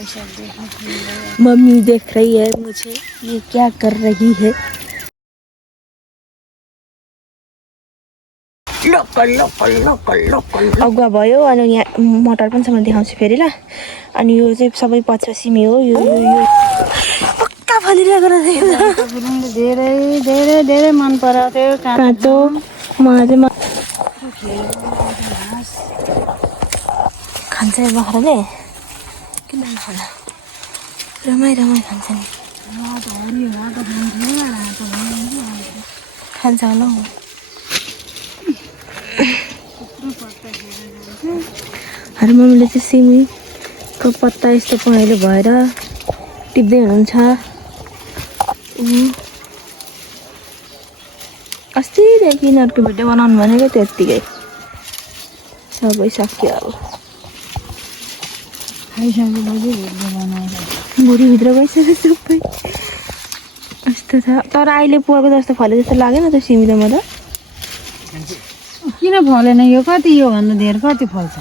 Mummy देख रही है मुझे, ये क्या कर रही है। लोकल लोकल लोकल लोकल अगुवा भयो। अनि यहाँ मटर पनि छ, म देखाउँछु फेरि ल। अनि यो चाहिँ सबै पत्ता सिमी हो। यो पक्का फलिरहेको रहेछ। धेरै धेरै धेरै मन पराएको थियो काँचो। मलाई चाहिँ खान्छ यो बाख्राले, किन खान रमाइ खान्छ नि, खान्छ होला हौ। हाम्रो मम्मीले चाहिँ सिमीको पत्ता यस्तो पहेँलो भएर टिप्दै हुनुहुन्छ। अस्तिदेखि यिनीहरूको भिडियो बनाउनु भनेको त्यत्तिकै सबै सक्यो। अब भुँडीभित्र गइसक्यो सबै यस्तो छ। तर अहिले पुवाको जस्तो फले जस्तो लागेन त सिमी त। म त किन फलेन यो? कति यो भन्दा धेर कति फल्छ?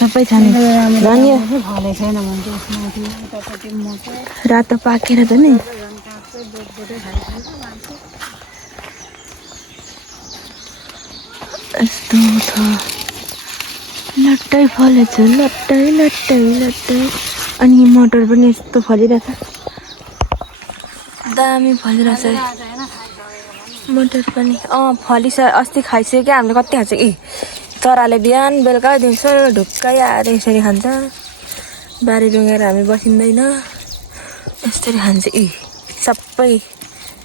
सबै छ नि रातो पाकेर त नि यस्तो छ। लट्टै फलेछ, लट्टै लट्टै लट्टै। अनि मटर पनि यस्तो फलिरहेछ, दामी फलिरहेछ मटर पनि। अस्ति खाइसक्यो क्या हामीले, कति खान्छ। चराले बिहान बेलुका दिउँसो ढुक्कै आएर यसरी खान्छ। बारी रुँगेर हामी बसिँदैन, यसरी खान्छ। सबै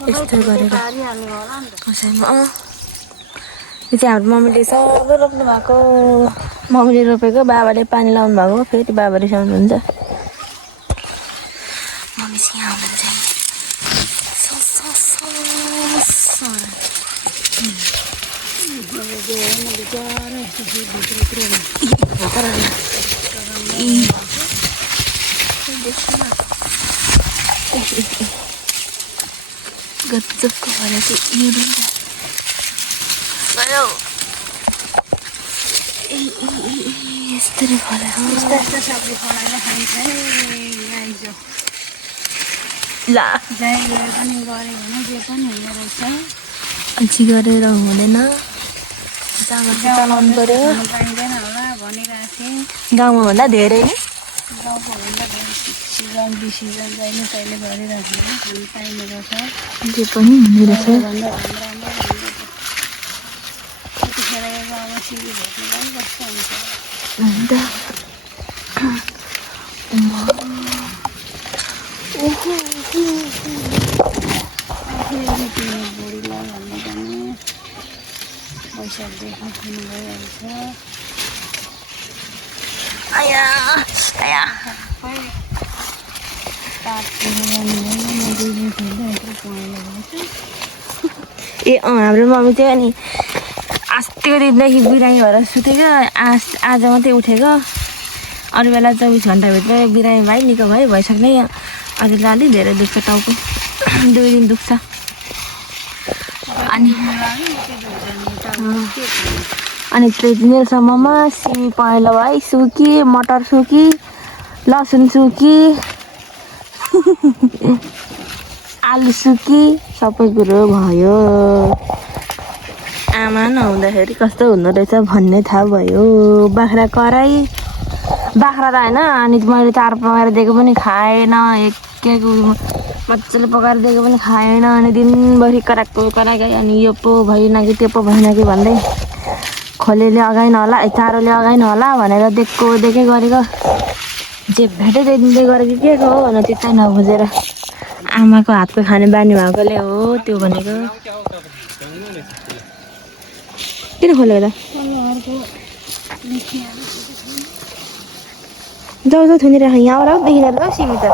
यस्तो गरेर कसैमा। यो चाहिँ हाम्रो मम्मीले सबै रोप्नु भएको, मम्मीले रोपेको, बाबाले पानी लाउनु भएको, फेरि बाबा रिसाउनुहुन्छ। मम्मी चाहिँ यहाँ हुनुहुन्छ। गजबको भएर चाहिँ यो हुन्छ यस्तरी फल्यो। ला अल्छी गरेर हुँदैन, चामल चलाउनु पर्यो। गाउँमा भन्दा धेरै नै जे पनि हुने रहेछ। हाम्रो मम्मी चाहिँ अनि अस्तिको दिनदेखि बिरामी भएर सुतेको, आज मात्रै उठेको। अरू बेला 24 घन्टाभित्र बिरामी भाइ निको भइसक्ने। आज अलिक धेरै दुख्छ टाउको, 2 दिन दुख्छ। अनि त्रिदिनसम्ममा सिमी पहेँलो भाइ सुकी, मटर सुकी, लसुन सुकी, आलु सुकी, सबै कुरो भयो। आमा नहुँदाखेरि कस्तो हुँदो रहेछ भन्ने थाहा भयो। बाख्रा कराई, बाख्रा त होइन। अनि मैले चारो पकाएर दिएको पनि खाएन, एक मजाले पकाएर दिएको पनि खाएन। अनि दिनभरि कराएको गयो। अनि यो पो भएन कि त्यो पो भएन कि भन्दै खोलेले अगाइन होला, चारोले अगाइन होला भनेर देखेकै गरेको, जे भेट्यो दिँदै गरेको के हो भनेर त्यतै नबुझेर आमाको हातको खाने बानी भएकोले हो त्यो भनेको। किन खोलेको त? जाउ थुनी राख। यहाँबाट देखिँदैन त सिमी त,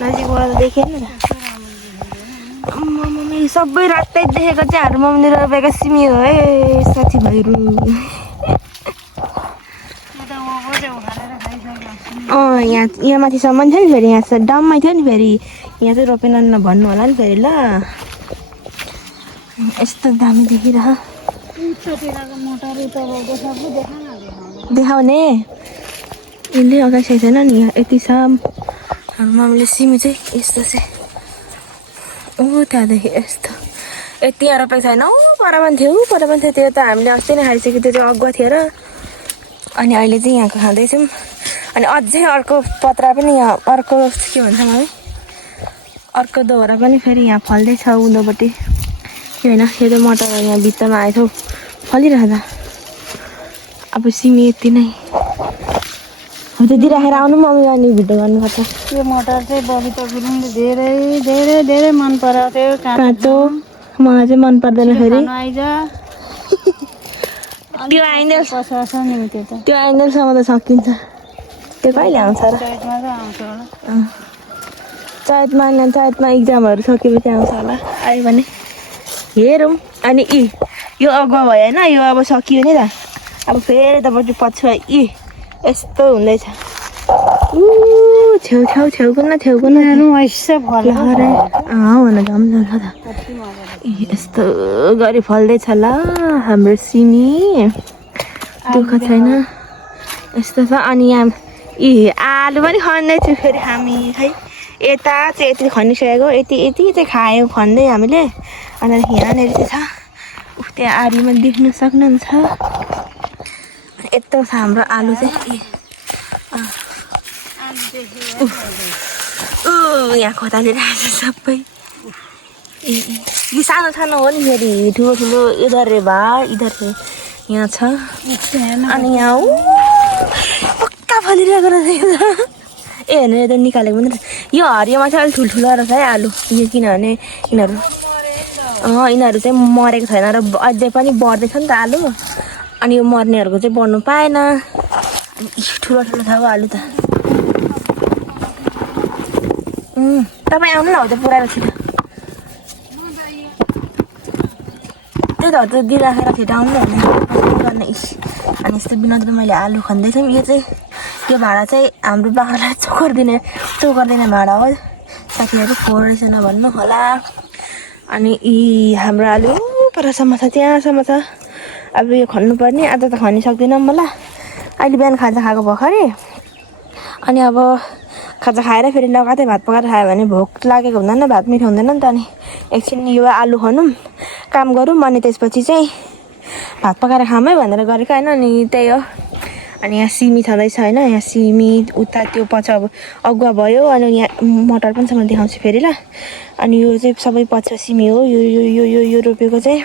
नजिकबाट त देखेन त। मम्मी सबै रातै देखेको चाहिँ हाम्रो मम्मीले रोपेको सिमी हो है साथी भाइहरू। यहाँ माथिसम्म थियो नि, फेरि यहाँ डममै थियो नि, फेरि यहाँ चाहिँ रोपेन भन्नु होला नि फेरि ल। यस्तो दामी देखिरह देखाउने यसले अगाइसकेको छैन नि यहाँ यति छ। मम्मीले सिमी चाहिँ यस्तो चाहिँ त्यहाँदेखि यस्तो यति यहाँ रोपेको छैन। परावन थियो त्यो त हामीले अस्ति नै खाइसक्यो, त्यो चाहिँ अगुवा थियो र। अनि अहिले चाहिँ यहाँको खाँदैछौँ। अनि अझै अर्को पत्रा पनि यहाँ अर्को के भन्छ मम्मी अर्को दोहोरा पनि फेरि यहाँ फल्दैछ उँधोपट्टि के होइन। यो त मटर यहाँ भित्तामा आएछ फलिरहेको। अब सिमी यति नै हो त्यति राखेर आउनु मम्मी अनि भिडियो गर्नुपर्छ। यो मटर चाहिँ बबिता गुरुङले धेरै धेरै धेरै मन पराएको थियो। काँचो मलाई चाहिँ मन पर्दैन फेरि आइज त्यो आइन्देल पचास नि त्यो त त्यो आइन्देलसम्म त सकिन्छ। त्यो कहिले आउँछ र चैतमा त आउँछ होला। चैतमा इक्जामहरू सकेपछि आउँछ होला। आयो भने हेरौँ। अनि यो अगुवा भयो होइन, यो अब सकियो नि त। अब फेरि त पछुवा यस्तो हुँदैछ। छेउको न यस्तो गरी फल्दैछ ल हाम्रो सिमी। दुःख छैन यस्तो छ। अनि यहाँ आलु पनि खन्दैछु फेरि हामी खै। यता चाहिँ यति खनिसकेको यति चाहिँ खायो खन्दै हामीले। अनि यहाँनिर चाहिँ छ त्यहाँ आरीमा देख्न सक्नुहुन्छ। यत्रो छ हाम्रो आलु चाहिँ। यहाँ खोतालेर आएछ सबै। यो सानो सानो हो नि फेरि ठुलो इधर रे भा इधर रे यहाँ छ। अनि यहाँ पक्का फलिरहेको रहेछ। हेर्नु यो त निकालेको पनि यो हरियोमा चाहिँ अलिक ठुल्ठुलो रहेछ है आलु यो, किनभने यिनीहरू चाहिँ मरेको छैन र अझै पनि बढ्दैछ नि त आलु। अनि यो मर्नेहरूको चाहिँ बढ्नु पाएन। ठुलो छ अब आलु त। तपाईँ आउनु न हो त पुऱ्याएर छिटो। त्यही त हो त दिइराखेर छिटो आउनु न गर्ने। अनि यस्तो बिना मैले आलु खन्दैछौँ। यो चाहिँ यो भाँडा चाहिँ हाम्रो बाख्रालाई चोकर दिने भाँडा हो। साथीहरू फोहोर रहेछ नभन्नु होला। अनि हाम्रो आलु परसम्म छ त्यहाँसम्म छ। अब यो खन्नुपर्ने। आज त खनि सक्दिनँ मलाई। अहिले बिहान खाजा खाएको भर्खरै। अनि अब खाजा खाएर फेरि लगातार भात पकाएर खायो भने भोक लागेको हुँदैन, भात मिठो हुँदैन नि त। अनि एकछिन यो आलु खनौँ काम गरौँ अनि त्यसपछि चाहिँ भात पकाएर खामै भनेर गरेको होइन। अनि त्यही हो। अनि यहाँ सिमी छँदैछ होइन। यहाँ सिमी उता त्यो पछि अब अगुवा भयो। अनि यहाँ मटर पनि छ म देखाउँछु फेरि ल। अनि यो चाहिँ सबै पछि सिमी हो। यो यो यो यो यो रोपेको चाहिँ।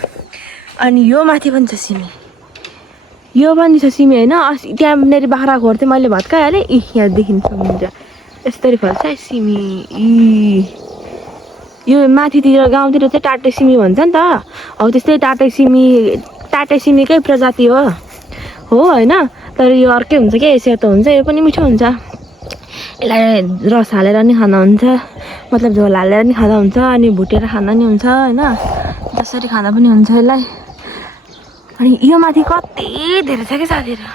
अनि यो माथि पनि छ सिमी, यो पनि छ सिमी होइन। त्यहाँनिर बाख्रा घोर्थेँ मैले भत्काइहालेँ। यहाँदेखि सक्नुहुन्छ यस्तरी फल्छ है सिमी। यो माथितिर गाउँतिर चाहिँ टाटे सिमी भन्छ नि त। हौ त्यस्तै टाटे सिमीकै प्रजाति हो होइन। तर यो अर्कै हुन्छ क्या, सेतो हुन्छ। यो पनि मिठो हुन्छ। यसलाई रस हालेर नि खाँदा हुन्छ, मतलब झोल हालेर नि खाँदा हुन्छ। अनि भुटेर खाँदा नि हुन्छ होइन। जसरी खाँदा पनि हुन्छ यसलाई। अनि यो माथि कति धेरै छ क्या साथीहरू।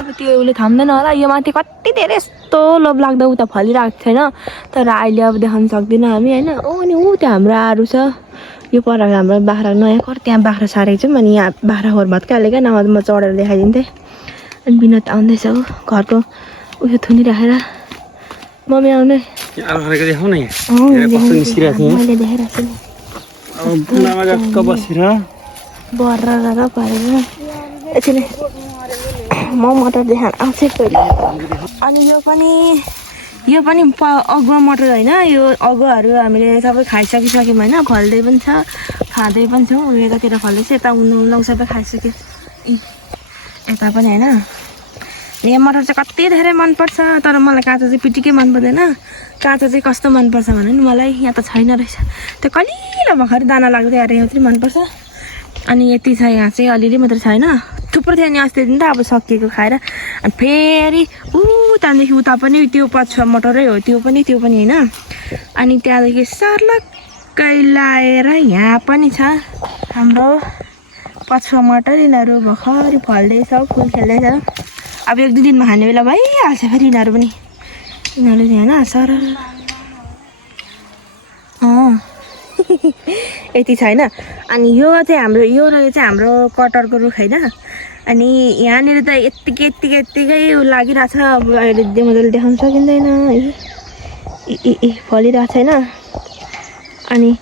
अब त्यो उसले थाम्दैन होला। यो माथि कति धेरै यस्तो लोभलाग्दो उता फलिरहेको छैन। तर अहिले अब देखाउन सक्दिनँ हामी होइन। अनि त्यहाँ हाम्रो आरू छ। यो पर हाम्रो बाख्रा नयाँ घर त्यहाँ बाख्रा सारेको छौँ। अनि यहाँ बाख्रा खोर भत्काइहालेँ क्या, नभए म चढेर देखाइदिन्थेँ। अनि बिनोद आउँदैछ घरको उयो थुनी राखेर। मम्मी आउने मैले देखाएको मैले देखाइरहेको छु बर्र परेर एकछिन म मटर देखाउन आउँछ पहिले। अनि यो पनि अगुवा मटर होइन। यो अगुवाहरू हामीले सबै खाइसकिसक्यौँ होइन। फल्दै पनि छ खाँदै पनि छौँ। यतातिर फल्दैछ, यता उन्नाउ सबै खाइसक्यो यता पनि होइन। यहाँ मटर चाहिँ कति धेरै मनपर्छ। तर मलाई काँचो चाहिँ पिटिकै मन पर्दैन। काँचो चाहिँ कस्तो मनपर्छ भने नि मलाई यहाँ त छैन रहेछ। त्यो कलिलो भर्खरै दाना लाग्दै आएर यहाँ चाहिँ मनपर्छ। अनि यति छ यहाँ चाहिँ अलिअलि मात्र छैन। थुप्रो थियो नि अस्ति दिन त अब सकिएको खाएर। अनि फेरि त्यहाँदेखि उता पनि त्यो पछुवा मटरै हो त्यो पनि होइन। अनि त्यहाँदेखि सर्लक्कै लाएर यहाँ पनि छ हाम्रो पछुवा मटर। यिनीहरू भर्खरै फल्दैछ, फुल खेल्दैछ। अब 1-2 दिनमा खाने बेला भइहाल्छ फेरि यिनीहरू पनि। यिनीहरू होइन सर यति छ होइन। अनि यो चाहिँ हाम्रो यो रहेछ हाम्रो कटहरको रुख होइन। अनि यहाँनिर त यत्तिकै लागिरहेछ। अब अहिले मजाले देखाउन सकिँदैन फलिरहेको छैन। अनि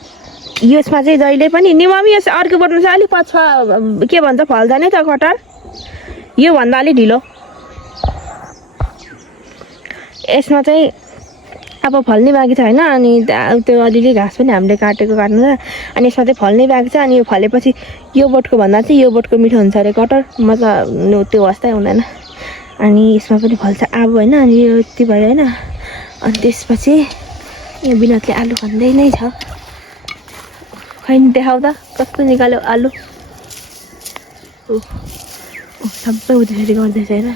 यसमा चाहिँ जहिले पनि नि मम्मी यस अर्को बोटमा चाहिँ अलिक पछुवा के भन्छ फल्दैन त कटहर योभन्दा अलिक ढिलो। यसमा चाहिँ अब फल्ने बाँकी छ होइन। अनि त्यो अलिअलि घाँस पनि हामीले काट्नु छ। अनि यसमा चाहिँ फल्ने बाँकी छ। अनि यो फलेपछि यो बोटको भन्दा चाहिँ यो बोटको मिठो हुन्छ अरे कटहर। मतलब त्यो वास्तै हुँदैन। अनि यसमा पनि फल्छ अब होइन। अनि यो यति भयो होइन। अनि त्यसपछि यो बिनोदले आलु खन्दै नै छ। खै देखाउ त कस्तो निकाल्यो आलु। सबै उतिर गर्दैछ होइन।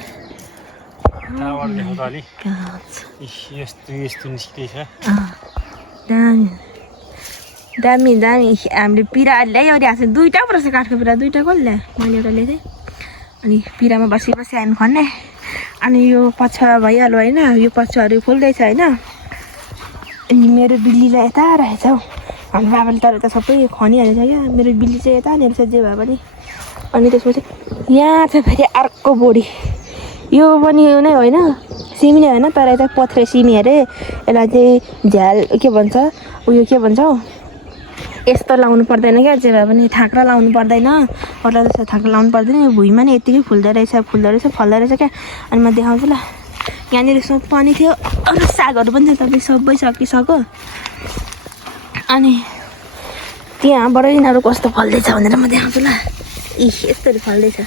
दामी हामीले पिरा ल्याइरहेको छ। दुईवटा पो रहेछ काठको पिरा। दुईवटा कसले ल्यायो? मैले एउटा ल्याएको थिएँ। अनि पिरामा बसी हामी खन्ने। अनि यो पछुवा भइहाल्यो होइन। यो पछुवाहरू फुल्दैछ होइन। अनि मेरो बिल्लीलाई यता रहेछ हौ। हाम्रो बाबाले तर त सबै खनिहालेछ क्या। मेरो बिल्ली चाहिँ यतानिर छ जे भए पनि। अनि त्यसपछि यहाँ छ फेरि अर्को बोडी। यो पनि यो नै होइन सिमी नै होइन तर यता पत्रे सिमी अरे। यसलाई चाहिँ झ्याल के भन्छ उयो के भन्छ हौ यस्तो लाउनु पर्दैन क्या। जे भए पनि थाक्रा लाउनु पर्दैन। अरूलाई जस्तो थाक्रा लाउनु पर्दैन। यो भुइँमा नै यत्तिकै फल्दै रहेछ फल्दो रहेछ क्या। अनि म देखाउँछु ल। यहाँनिर सब पनि थियो। अरू सागहरू पनि थियो तपाईँ सबै सकिसक्यो। अनि त्यहाँबाट यिनीहरू कस्तो फल्दैछ भनेर म देखाउँछु ल। यस्तरी फल्दैछ।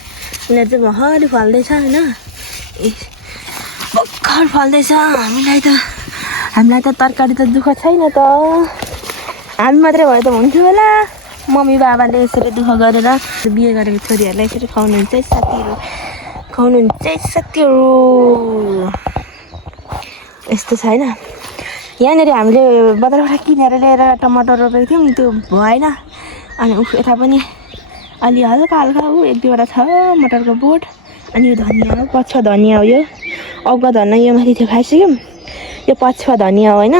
यिनीहरू चाहिँ भर्खरै फल्दैछ होइन। भर्खर फल्दैछ। हामीलाई त तरकारी त दुःख छैन त। हामी मात्रै भए त हुन्थ्यो होला। मम्मी बाबाले यसरी दुःख गरेर बिहे गरेको छोरीहरूलाई यसरी खुवाउनुहुन्छ है साथीहरू। यस्तो छ होइन। यहाँनिर हामीले बजारबाट किनेर ल्याएर टमाटर रोपेको थियौँ त्यो भएन। अनि यता पनि अलि हल्का एक दुईवटा छ मटरको बोट। अनि यो धनियाँ हो पछुवा धनियाँ हो। यो अग्वा धनियाँ यो माथि थियो खाइसक्यौँ। यो पछुवा धनियाँ हो होइन।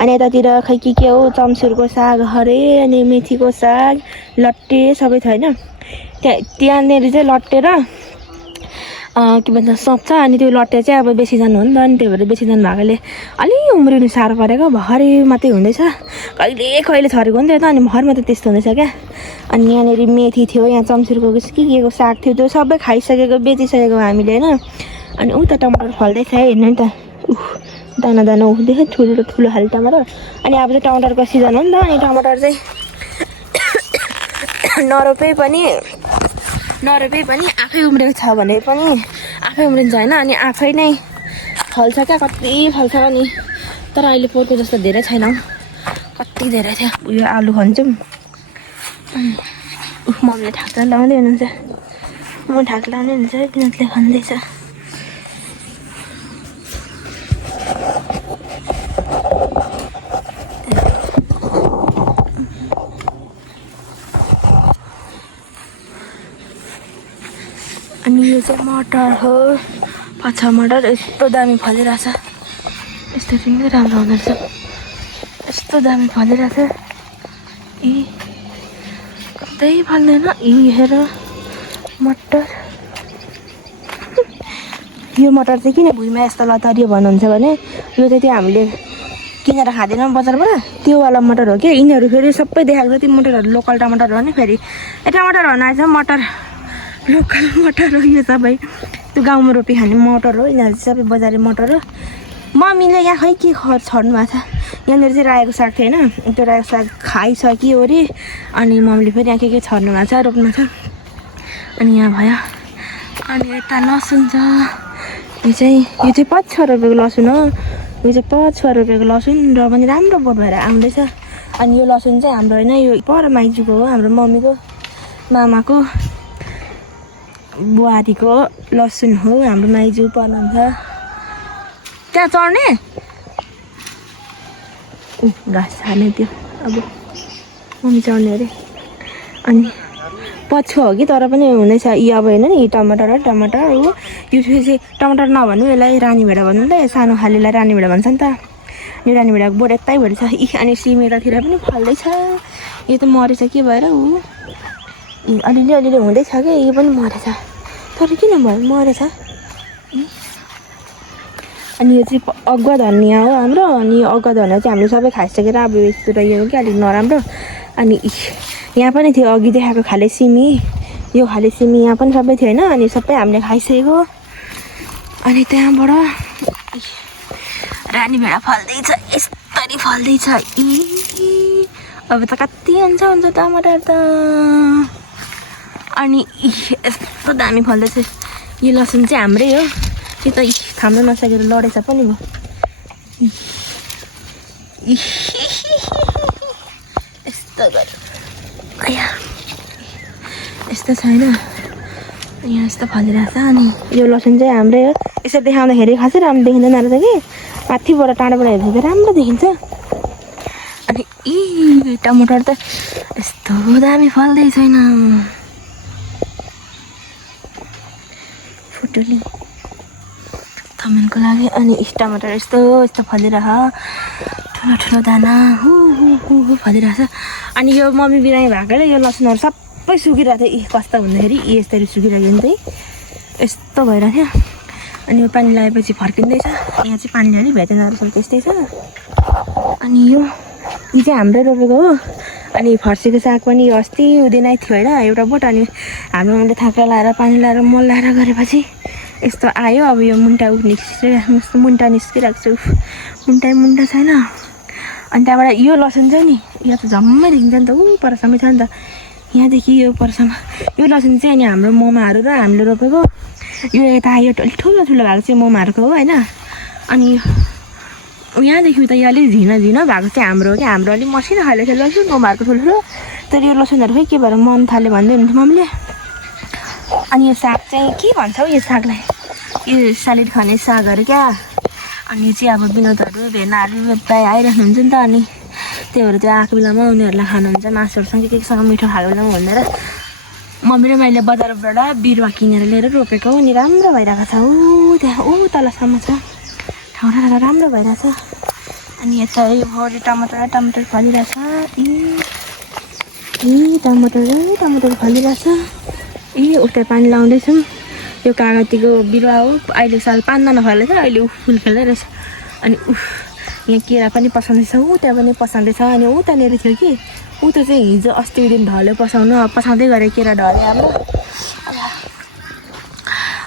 अनि यतातिर खै के हो चम्सुरको साग हरे। अनि मेथीको साग लट्टे सबै छ होइन। त्यहाँनिर चाहिँ लट्टे र के भन्छ सप्छ। अनि त्यो लट्टे चाहिँ अब बेसीजना हो नि त। अनि त्यही भएर बेसीजना भएकोले अलि उम्रिनु साह्रो परेको। भर्खरै मात्रै हुँदैछ। कहिले छरेको नि त यता। अनि भर मात्रै त्यस्तो हुँदैछ क्या। अनि यहाँनिर मेथी थियो। यहाँ चम्सुरको के को साग थियो त्यो सबै खाइसकेको बेचिसकेको हामीले होइन। अनि उता टमाटर फल्दैछ है हेर्नु नि त। दाना देख्यो ठुलो खाले टमाटर। अनि अब चाहिँ टमाटरको सिजन हो नि त। अनि टमाटर चाहिँ नरोपे पनि आफै उम्रेको छ भने पनि आफै उम्रिन्छ होइन। अनि आफै नै फल्छ क्या। कति फल्छ अनि तर अहिले पोहोरको जस्तो धेरै छैन। कति धेरै थियो। उयो आलु खन्छौँ। मम्मीले ढाक्ला लाउँदै हुनुहुन्छ। म ढाक लाउने हुन्छ है बिनोदले खन्दैछ। अनि यो चाहिँ मटर हो पछा मटर। यस्तो दामी फलिरहेछ। यस्तो चाहिँ राम्रो हुँदो रहेछ। यस्तो दामी फलिरहेछ। कतै फल्दैन। हेर मटर। यो मटर चाहिँ किन भुइँमा यस्तो लतरियो भन्नुहुन्छ भने यो चाहिँ त्यो हामीले किनेर खाँदैनौँ बजारबाट त्यो वाला मटर हो क्या। यिनीहरू फेरि सबै देखाएको जति मटरहरू लोकल टमाटर हो नि। फेरि टमाटर हो नआएछ मटर लोकल मटर हो यो सबै। त्यो गाउँमा रोपी खाने मटर हो। यिनीहरू चाहिँ सबै बजारे मटर हो। मम्मीले यहाँ खै के छर्नु भएको छ। यहाँनिर चाहिँ रायोको साग थियो होइन। त्यो रायोको साग खाइसक्यो अरे। अनि मम्मीले फेरि यहाँ के छर्नु भएको छ रोप्नु छ। अनि यहाँ भयो। अनि यता लसुन छ। यो चाहिँ 5-6 रुपियाँको लसुन हो। यो चाहिँ 5-6 रुपियाँको लसुन र पनि राम्रो बोट भएर आउँदैछ। अनि यो लसुन चाहिँ हाम्रो होइन यो पर माइजूको हो। हाम्रो मम्मीको मामाको बुहारीको लसुन हो। हाम्रो माइजू पर्नुहुन्छ त्यहाँ चढ्ने घाँस हाल्ने त्यो अब मम्मी चढ्ने अरे। अनि पछुवा हो कि तर पनि हुँदैछ। यो अब होइन नि टमाटर हो यो चाहिँ टमाटर नभन्नु यसलाई रानी भेडा भन्नु त। सानो खालेलाई रानी भेडा भन्छ नि त। रानी भेडाको बोट यतैबाट छ अनि सिमी यतातिर पनि फल्दैछ यो त मरेछ के भएर ऊ अलिअलि अलिअलि हुँदैछ क्या यो पनि मरेछ तर किन भयो मरेछ अनि यो चाहिँ अगुवा धनिया हो हाम्रो अनि यो अगुवा धनिया चाहिँ हामीले सबै खाइसकेर अब यस्तो रह्यो कि अलिक नराम्रो अनि यहाँ पनि थियो अघि देखाएको खाले सिमी यो खाले सिमी यहाँ पनि सबै थियो होइन अनि सबै हामीले खाइसकेको अनि त्यहाँबाट रानी भेडा फल्दैछ यस्तरी फल्दैछ अब त कति हुन्छ टमाटर त अनि यस्तो दामी फल्दैछ यो लसुन चाहिँ हाम्रै हो यो त थाम्न नसकेर लडेछ पनि भयो यस्तो यस्तो छैन यहाँ यस्तो फलिरहेछ अनि यो लसुन चाहिँ हाम्रै हो यसो देखाउँदाखेरि खासै राम्रो देखिँदैन रहेछ कि माथिबाट टाढोबाट हेर्दा चाहिँ राम्रो देखिन्छ अनि टमाटर त यस्तो दामी फल्दै छैन फुटुली थमेनको लागि अनि टमाटर यस्तो फलिरह ठुलो ठुलो दाना हु फलिरहेछ अनि यो मम्मी बिरामी भएकोले यो लसुनहरू सबै सुकिरहेको थियो कस्तो भन्दाखेरि यस्तरी सुकिरहेको नि त यस्तो भइरहेको थियो अनि यो पानी लगाएपछि फर्किँदैछ यहाँ चाहिँ पानी अलिक भेटेनहरू छ त्यस्तै छ अनि यो चाहिँ हाम्रै रोपेको हो अनि फर्सीको साग पनि यो अस्ति उदिनै थियो होइन एउटा बोट अनि हाम्रो मम्मीले थाक्रा लाएर पानी लाएर मल लाएर गरेपछि यस्तो आयो अब यो मुन्टा निस्किरहेको मुन्टा निस्किरहेको छ मुन्टा छैन अनि त्यहाँबाट यो लसुन चाहिँ नि यहाँ त झम्मै देखिन्छ नि त परसम्मै छ नि त यहाँदेखि यो परसम्म यो लसुन चाहिँ अनि हाम्रो ममाहरू र हामीले रोपेको यो यता यो ठुलो ठुलो भएको चाहिँ ममाहरूको हो होइन अनि यहाँदेखि उता यो अलिक झिनो भएको चाहिँ हाम्रो हो कि हाम्रो अलिक मसिनो खाले छ लसुन ममाहरूको ठुलो तर यो लसुनहरू खै के भएर मन थाल्यो भन्दै हुन्थ्यो मम्मीले अनि यो साग चाहिँ के भन्छ हौ यो सागलाई यो सालिड खाने सागहरू क्या अनि चाहिँ अब विनोदहरू भेनाहरू प्रायः आइरहनुहुन्छ नि त अनि त्यही भएर त्यो आएको बेलामा उनीहरूलाई खानुहुन्छ मासुहरूसँग केसँग मिठो खाएको बेलामा भनेर मम्मी र मैले बजारबाट बिरुवा किनेर लिएर रोपेको अनि राम्रो भइरहेको छ त्यहाँ तलसम्म छ ठाउँ राम्रो भइरहेछ अनि यता यो भरि टमाटर फलिरहेछ टमाटर फलिरहेछ उता पानी लाउँदैछौँ यो कागतीको बिरुवा हो अहिले साल पान्दा नफलेछ अहिले फुल खेल्दै रहेछ अनि यहाँ केरा पनि पसाउँदैछ त्यहाँ पनि पसाउँदैछ अनि उतानिर थियो कि उता चाहिँ हिजो अस्तिको दिन ढल्यो पसाउँदै गरे केरा ढल्यो हाम्रो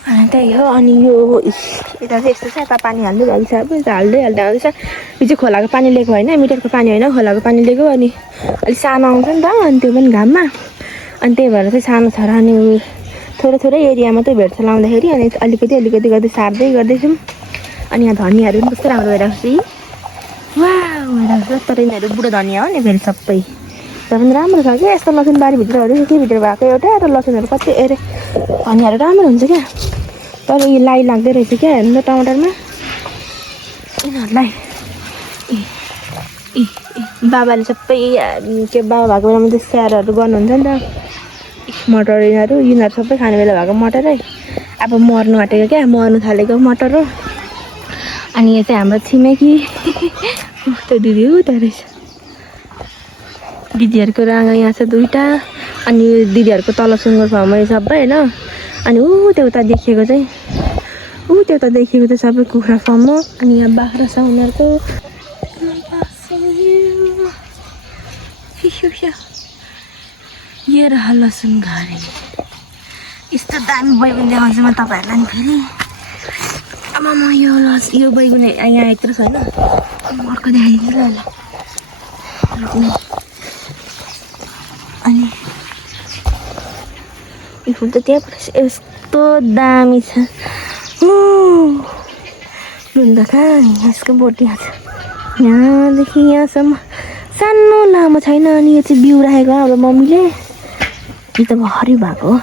अनि त्यही हो अनि यो यता चाहिँ यस्तो छ यता पानी हाल्दै भएको छ हाल्दै आउँदैछ यो चाहिँ खोलाको पानी लिएको होइन मिटरको पानी होइन खोलाको पानी लिएको अनि अलिक सानो आउँछ नि त अनि त्यो पनि घाममा अनि त्यही भएर चाहिँ सानो छ र अनि थोरै एरिया मात्रै भेट्छ लाउँदाखेरि अनि अलिकति गर्दै सार्दै गर्दैछौँ अनि यहाँ धनियाहरू पनि कस्तो राम्रो भइरहेको छ भइरहेको छ तर यिनीहरू बुढो धनिया हो नि फेरि सबै तर पनि राम्रो छ क्या यस्तो लसुन बारीभित्र हुँदैछ के भित्र भएको एउटा लसुनहरू कति धनियाहरू राम्रो हुन्छ क्या तर यो लाई लाग्दै रहेछ क्या हेर्नु त टमाटरमा यिनीहरूलाई बाबाले सबै के बाबा भएको बेलामा चाहिँ स्याहारहरू गर्नुहुन्छ नि त मटर यिनीहरू सबै खाने बेला भएको मटर है अब मर्नु आँटेको क्या मर्नु थालेको मटर हो अनि यो चाहिँ हाम्रो छिमेकी त्यो दिदी उता रहेछ दिदीहरूको राँगा यहाँ छ दुईवटा अनि दिदीहरूको तल सुँगुर फार्म सबै होइन अनि त्यता देखिएको चाहिँ सबै कुखुरा फार्म हो अनि यहाँ बाख्रा छ उनीहरूको यो रह लसुन घरे यस्तो दामी बैगुन देखाउँछु म तपाईँहरूलाई नि फेरि आमामा यो बैगुन यहाँ यत्रो छ होइन अर्को देखाइदिन्छु ल अनि यो फुल त त्यहाँ यस्तो दामी छ लुन्दा कहाँ यसको बोट यहाँ छ यहाँदेखि यहाँसम्म सानो लामो छैन अनि यो चाहिँ बिउ राखेको हाम्रो मम्मीले यो त भरि भएको हो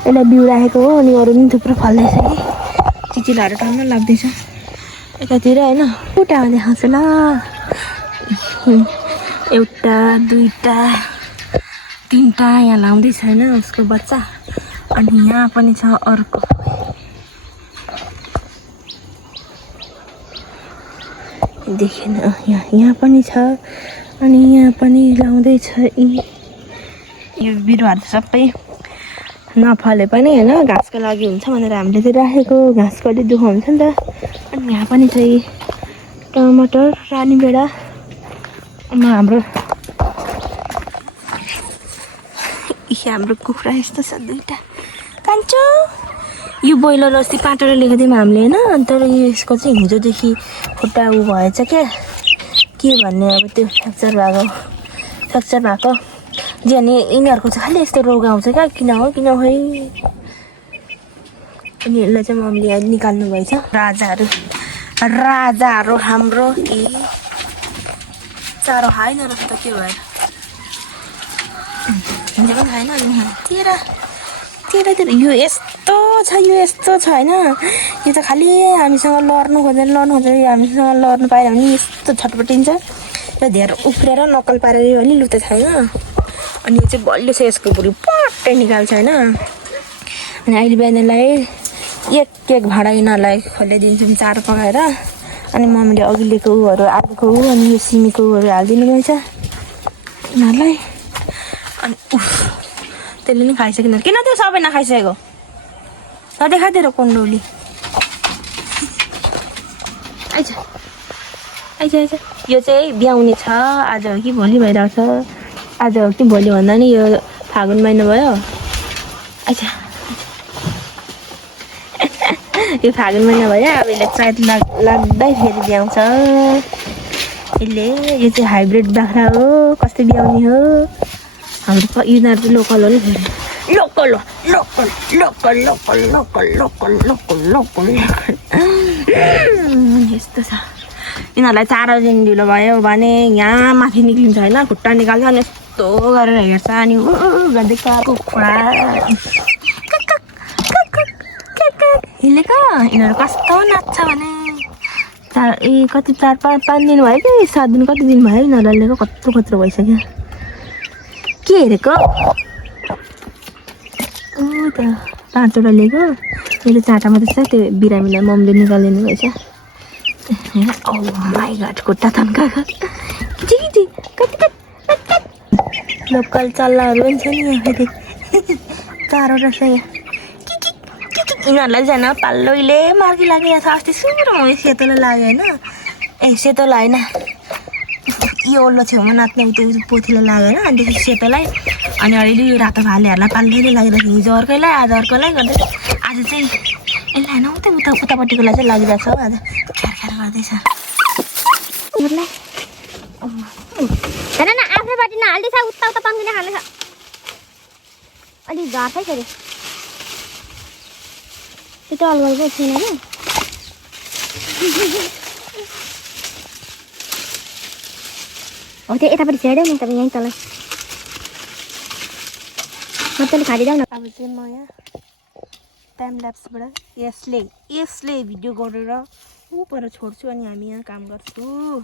यसलाई बिउ राखेको हो अनि अरू पनि थुप्रो फल्दैछ कि चिचिलाहरू टन्न लाग्दैछ यतातिर होइन एउटा देखाउँछु ल एउटा दुईवटा तिनवटा यहाँ लाउँदैछ होइन उसको बच्चा अनि यहाँ पनि छ अर्को देखेन यहाँ पनि छ अनि यहाँ पनि लाउँदैछ यो बिरुवाहरू सबै नफले पनि होइन घाँसको लागि हुन्छ भनेर हामीले चाहिँ राखेको घाँसको अलिक दुःख हुन्छ नि त अनि यहाँ पनि चाहिँ टमाटर रानीभेडा हाम्रो कुखुरा यस्तो छ दुईवटा कान्छो यो बोइलर अस्ति पाटेर लिएको थियौँ हामीले होइन तर यसको चाहिँ हिजोदेखि खुट्टा उ भएछ क्या के भन्ने अब त्यो फ्र्याक्चर भएको जे अनि यिनीहरूको चाहिँ खालि यस्तो रोग आउँछ क्या किन हो खै अनि यसलाई चाहिँ मम्मीले अहिले निकाल्नु भएछ राजाहरू हाम्रो चारो खाएन रहेछ त के भयो पनि खाएन तेह्र यो यस्तो छ होइन यो त खालि हामीसँग लड्नु खोजेर हामीसँग लड्नु पाएन भने यस्तो छटपटिन्छ र धेरै उफ्रेर नक्कल पारेर अलि लुते छैन अनि यो चाहिँ बलियो छ यसको भुँडी पट्टै निकाल्छ होइन अनि अहिले बिहानलाई एक भाँडा यिनीहरूलाई खोलिदिन्छौँ चारो पकाएर अनि मम्मीले अघि लिएको उहरू आलुको अनि यो सिमीको उहरू हालिदिनु भएछ यिनीहरूलाई अनि त्यसले नि खाइसकेन किन त्यो सबै नखाइसकेको नदेखातिर कोन्डौली आइज यो चाहिँ ब्याउने छ आज हो कि भोलि भइरहेको छ आज हो कि भोलि भन्दा नि यो फागुन महिना भयो आइज यो फागुन महिना भयो अब यसले चैत लाग्दैखेरि ब्याउँछ यसले यो चाहिँ हाइब्रिड बाख्रा हो कस्तो ब्याउने हो हाम्रो यिनीहरू चाहिँ लोकल हो नि फेरि लोकल यस्तो छ यिनीहरूलाई 4 दिन ढिलो भयो भने यहाँ माथि निक्लिन्छ होइन खुट्टा निकाल्छ अनि यस्तो गरेर हेर्छ अनि गर्दै कुखुरा हिँडेको यिनीहरू कस्तो नाच्छ भने 4-5 दिन भयो कि 7 दिन कति दिन भयो यिनीहरूलाई लिएको कत्रो भइसक्यो के हेरेको त 5वटा लिएको मेरो 4टा मात्रै छ त्यो बिरामीलाई मम्मीले निकालिदिनु भएछ माई घाट खुट्टा तन्काएको लोकल चल्लाहरू पनि छ नि यहाँ फेरि 4वटा छ यहाँ यिनीहरूलाई जान पाल्लोले मार्की लागिरहेको छ अस्ति सुरु सेतोलाई लाग्यो होइन सेतोलाई होइन यो ओल्लो छेउमा नाच्ने त्यो पोथीलाई लाग्यो होइन अनि त्यसपछि सेतोलाई अनि अलिअलि यो रातो भालेहरूलाई पाल्दै लागिरहेको थियो हिजो अर्कैलाई आज अर्कैलाई गर्दै आज चाहिँ यसलाई होइन उतापट्टिकोलाई चाहिँ लागिरहेको छ आज ख्यार गर्दैछ आफ्नैपट्टि नहाल्दैछ उता पम्किने खाँदैछ अलिक झर्छ फेरि त्यो त अलगलको छैन होइन हो त्यो यतापट्टि छेड्यो नि तपाईँ यहीँ तल मजाले खाँदिदेऊ न अब चाहिँ म यहाँ टाइम ल्याप्सबाट यसले भिडियो गरेर ऊपर छोड्छु अनि हामी यहाँ काम गर्छु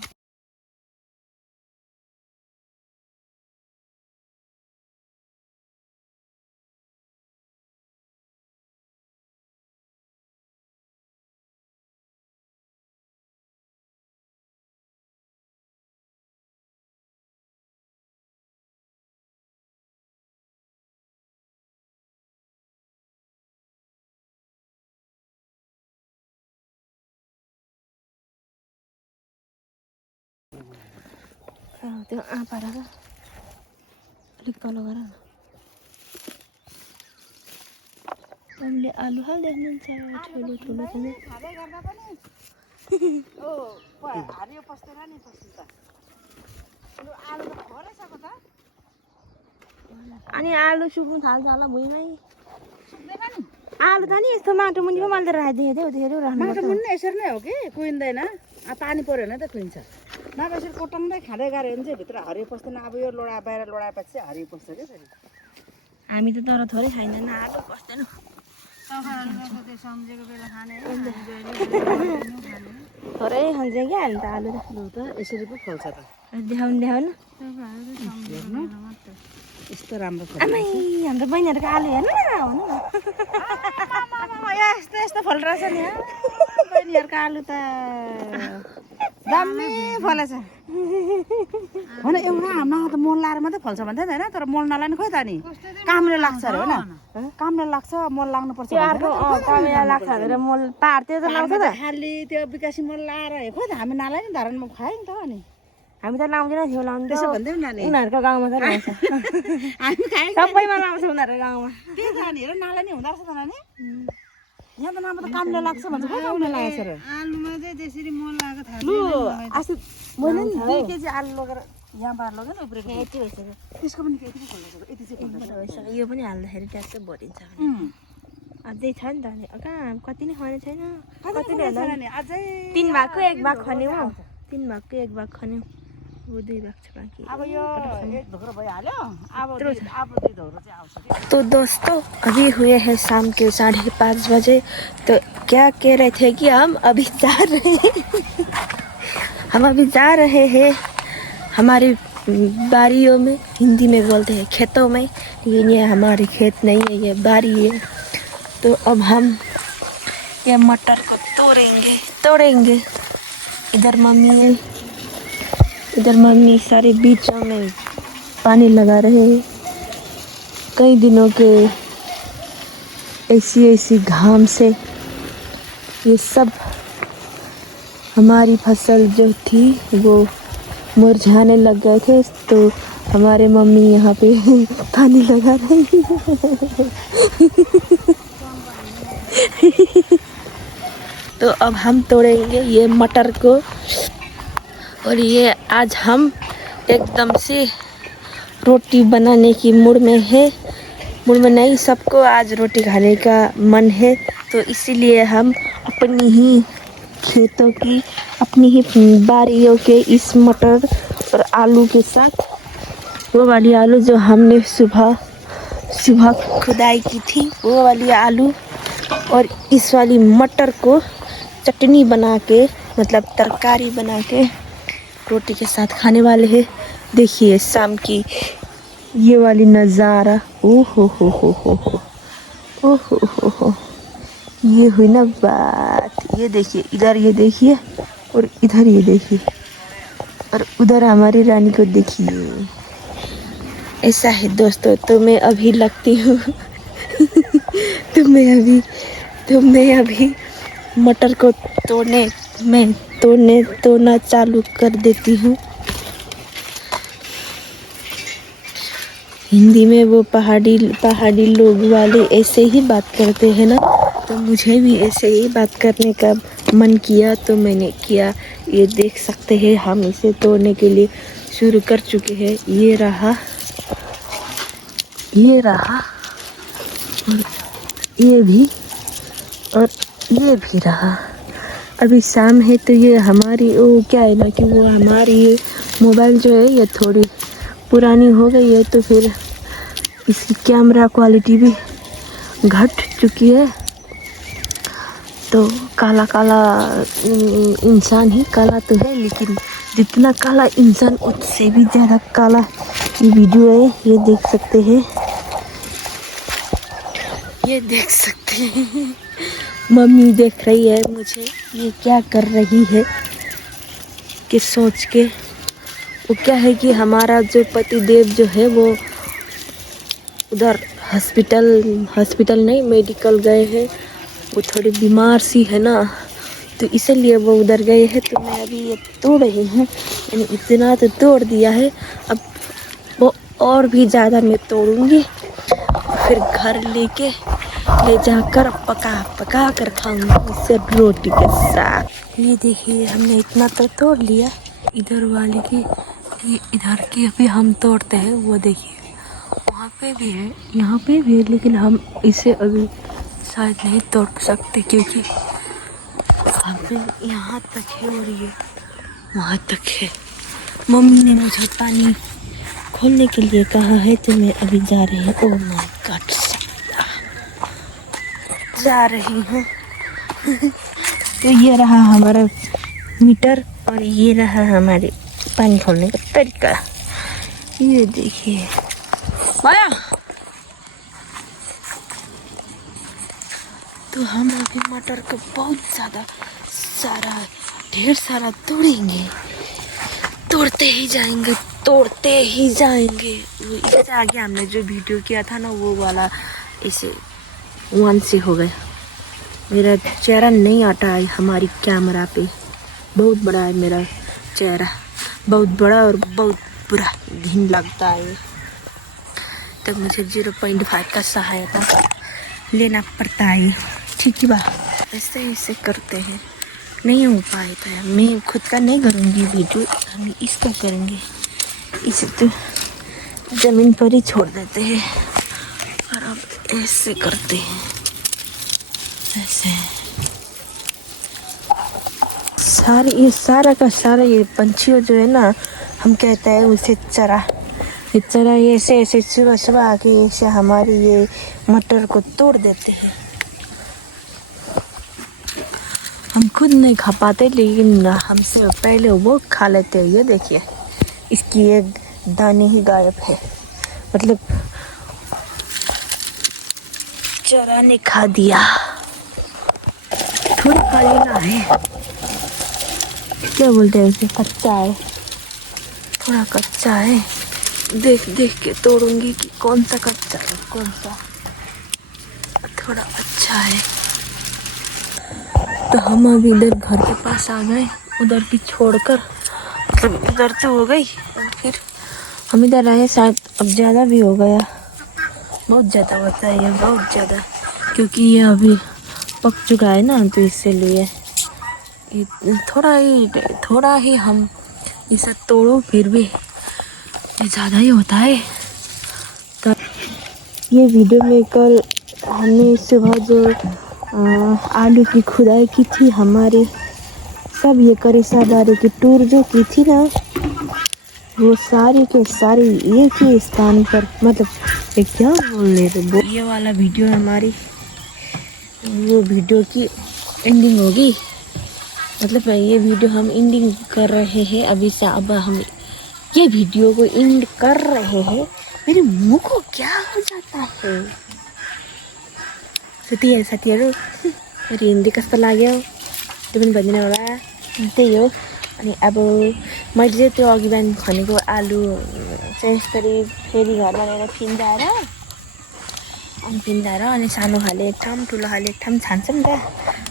त्यो आँपा र अलिक तल गर न हामीले आलु हाल्दै हुनुहुन्छ ठुलो अनि आलु सुक्नु थाल्छ होला भुइँमै आलु त नि यस्तो माटो मुनिको मैले राखिदिएको थिएँ धेरै राख्नु माटो मुनि यसरी नै हो कि कुहिँदैन पानी पऱ्यो भने त कुहिन्छ नभए यसरी कोटङ्दै खाँदै गऱ्यो भने चाहिँ भित्र हरियो पस्दैन अब यो बाहिर लोडाएपछि चाहिँ हरियो पस्छ क्या फेरि हामी त तर थोरै खाइँदैन आलु पस्दैन सम्झेको बेला खाने थोरै खान्छ क्या हामी त आलु त यसरी पो खोल्छ त देखाउनु यस्तो राम्रो आमै हाम्रो बहिनीहरूको आलु हेर्नु न हुनु न यस्तो यस्तो फल रहेछ नि बहिनीहरूको आलु त दामी फलेछ होइन एउटा हामीलाई त मल लाएर मात्रै फल्छ भन्थ्यो नि होइन तर मल नलाने खोइ त नि कामले लाग्छ अरे होइन कामले लाग्छ मल लाग्नुपर्छ अर्को कामेरा लाग्छ भनेर मल पार्थ्यो त लाउँछ त खाली त्यो विकासी मल लाएर खोइ त हामी नालाइ नि धरानमा खायौँ त अनि हामी त लाउँदैन थियो लाउनु त्यसो भन्दैनौँ नानी उनीहरूको गाउँमा त लाउँछ हामी खायौँ सबैमा लाउँछ उनीहरूको गाउँमा त्यही त अनि हेर नाला नि हुँदो रहेछ त नानी यहाँ त नभए त कामले लाग्छ भन्छ खोइ कामले लागेको छ र आलुमा चाहिँ त्यसरी मल लगाएको थाहा लु अस्ति मैले नि 2 केजी आलु लगेर यहाँबाट लगेँ न उब्रेको यति भइसक्यो त्यसको पनि यति चाहिँ खोल्दैछ यति चाहिँ खोल्दैछ यो पनि हाल्दाखेरि ट्याक्कै भरिन्छ अझै छ नि त अनि कहाँ कति नै खने छैन कति नै छैन नि अझै 3 भागको 1 भाग खन्यौ 3 भागको 1 भाग खन्यौ वो 2 भाग छ बाँकी अब यो एक ढोक्रो भइहाल्यो अब 2 ढोक्रो चाहिँ आउँछ के तो दोस्तों अभी हुए हैं शाम के 5:30 बजे तो क्या कह रहे थे कि हम अभी जा रहे हैं हमारी बारियों में हिंदी में बोलते हैं खेतों में लेकिन ये हमारी खेत नहीं है ये बारी है तो अब हम ये मटर को तोड़ेंगे इधर मम्मी सारे बीचों में पानी लगा रहे हैं कई दिनों के ऐसी घाम से ये सब हमारी फसल जो थी वो मुरझाने लग गए थे तो हमारे मम्मी यहाँ पे पानी लगा रही है तो अब हम तोड़ेंगे ये मटर को और ये आज हम एकदम से रोटी बनाने की मूड में नहीं सबको आज रोटी खाने का मन है तो इसीलिए हम अपनी ही खेतों की अपनी ही बारियों के इस मटर और आलू के साथ वो वाली आलू जो हमने सुबह खुदाई की थी वो वाली आलू और इस वाली मटर को चटनी बना के मतलब तरकारी बना के रोटी के साथ खाने वाले हैं देखिए शाम की ये वाली नज़ारा ओ हो ये हुई ना बात ये देखिए इधर ये देखिए और इधर ये देखिए और उधर हमारी रानी को देखिए ऐसा है दोस्तों तो मैं अभी लगती हूँ तो मैं अभी मटर को तोड़ना चालू कर देती हूँ हिंदी में वो पहाड़ी लोग वाले ऐसे ही बात करते हैं ना तो मुझे भी ऐसे ही बात करने का मन किया तो मैंने किया ये देख सकते हैं हम इसे तोड़ने के लिए शुरू कर चुके हैं ये रहा और ये भी और ये भी रहा अभी शाम है तो ये हमारी वो क्या है ना कि वो हमारी ये मोबाइल जो है ये थोड़ी पुरानी हो गई है तो फिर इसकी कैमरा क्वालिटी भी घट चुकी है तो काला इंसान ही काला तो है लेकिन जितना काला इंसान उससे भी ज़्यादा काला ये वीडियो है ये देख सकते हैं मम्मी देख रही है मुझे ये क्या कर रही है कि सोच के वो क्या है कि हमारा जो पति देव जो है वो उधर हॉस्पिटल नहीं मेडिकल गए हैं वो थोड़ी बीमार सी है ना तो इसलिए वो उधर गए हैं तो मैं अभी ये तोड़ रही हूँ मैंने इतना तो तोड़ दिया है अब वो और भी ज़्यादा मैं तोड़ूँगी फिर घर ले जाकर पका कर खाऊंगी इससे रोटी के साथ ये देखिए हमने इतना तो तोड़ लिया इधर वाले की इधर की अभी हम तोड़ते हैं वो देखिए वहाँ पे भी है यहाँ पे भी है लेकिन हम इसे अभी शायद नहीं तोड़ सकते क्योंकि अभी यहाँ तक है और ये वहाँ तक है मम्मी ने मुझे पानी खोलने के लिए कहा है तो मैं अभी जा रही हूँ ओह माय गॉड जा रही हूँ तो ये रहा हमारा मीटर और ये रहा हमारे पानी खोलने का तरीका ये देखिए भयो। तो हम अभी मटर को बहुत ज़्यादा ढेर सारा तोड़ते ही जाएंगे। इससे आगे हमने जो वीडियो किया था ना वो वाला इसे 1 से हो गया। मेरा चेहरा नहीं आता है हमारी कैमरा पे, बहुत बड़ा है मेरा चेहरा, बहुत बड़ा और बहुत बुरा घिन लगता है। तो मुझे 0.5 का सहायता लेना पड़ता है। ठीक है बा, ऐसे करते हैं। नहीं हो पाया था, मैं खुद का नहीं करूँगी वीडियो, हम इसका करेंगे। इसे तो ज़मीन पर ही छोड़ देते हैं और अब ऐसे करते हैं। ऐसे सारा का सारा ये पंछियों जो है ना, हम कहते हैं उसे चरा ऐसे सुबह आके ऐसे हमारी ये मटर को तोड़ देते हैं। हम खुद नहीं खा पाते लेकिन हमसे पहले वो खा लेते हैं। ये देखिए, इसकी एक दाने ही गायब है, मतलब चरा ने खा दिया। थोड़ा खा लेना है, क्या बोलते हैं उसे, कच्चा है, थोड़ा कच्चा है। देख के तोड़ूंगी कि कौन सा कच्चा है, कौन सा थोड़ा अच्छा है। तो हम अभी इधर घर के पास आ गए, उधर की छोड़कर, मतलब उधर तो हो गई, और फिर हम इधर आए। शायद अब ज़्यादा भी हो गया, बहुत ज़्यादा होता है ये, बहुत ज़्यादा, क्योंकि ये अभी पक चुका है ना, तो इसलिए थोड़ा ही हम इसे तोड़ो फिर भी ये ज़्यादा ही होता है। तो ये वीडियो में कल हमने सुबह जो आलू की खुदाई की थी, हमारे सब ये करेसा बारी की टूर जो की थी ना, वो सारी के सारी एक ही स्थान पर, मतलब एक क्या बोल रहे थे, ये वाला वीडियो हमारी वो वीडियो की एंडिंग होगी। मतलब ये वीडियो हम एंडिंग कर रहे हैं अभी से। अब हम ये वीडियो को एंड कर रहे हैं। मेरे मुंह को क्या हो जाता है? साथीहरू मेरो हिन्दी कस्तो लाग्यो त्यो पनि भनिदिनु होला। त्यही हो। अनि अब मैले चाहिँ त्यो अघि बिहान खनेको आलु चाहिँ यसरी फेरि घरमा ल्याएर फिन्जाएर अनि सानो खाले एक ठाउँ ठुलो खाले एक ठाउँ छान्छ नि त।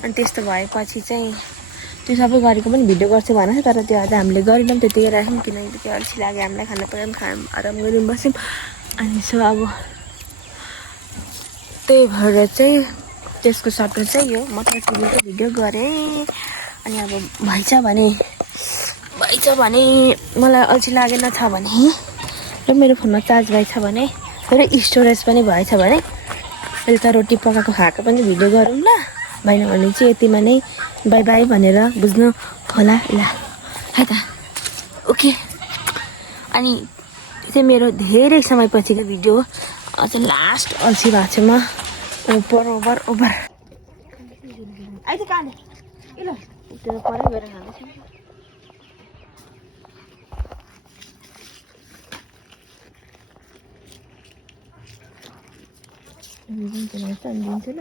अनि त्यस्तो भएपछि चाहिँ त्यो सबै गरेको पनि भिडियो गर्छु भनेको छ, तर त्यो आज हामीले गरेनौँ, त्यतिकै राख्यौँ किनकि त्यो अल्छी लाग्यो हामीलाई, खाना पकायौँ, खायौँ, आराम गऱ्यौँ, बस्यौँ। अनि सो अब त्यही भएर चाहिँ त्यसको सट्टा चाहिँ यो मटर पनिरको भिडियो गरेँ। अनि अब भएछ भने मलाई अल्छी लागेन छ भने र मेरो फोनमा चार्ज भएछ भने र स्टोरेज पनि भएछ भने बेलुका रोटी पकाएको खाएको पनि भिडियो गरौँ ल। भएन भने चाहिँ यतिमा नै बाई बाई भनेर बुझ्नु होला ल, है त। ओके। अनि चाहिँ मेरो धेरै समयपछिको भिडियो अझ लास्ट अल्छी भएको छ म ओभर आइज कहाँ ल त्यो परै गएर खाँदैछु। दिन्छु ल।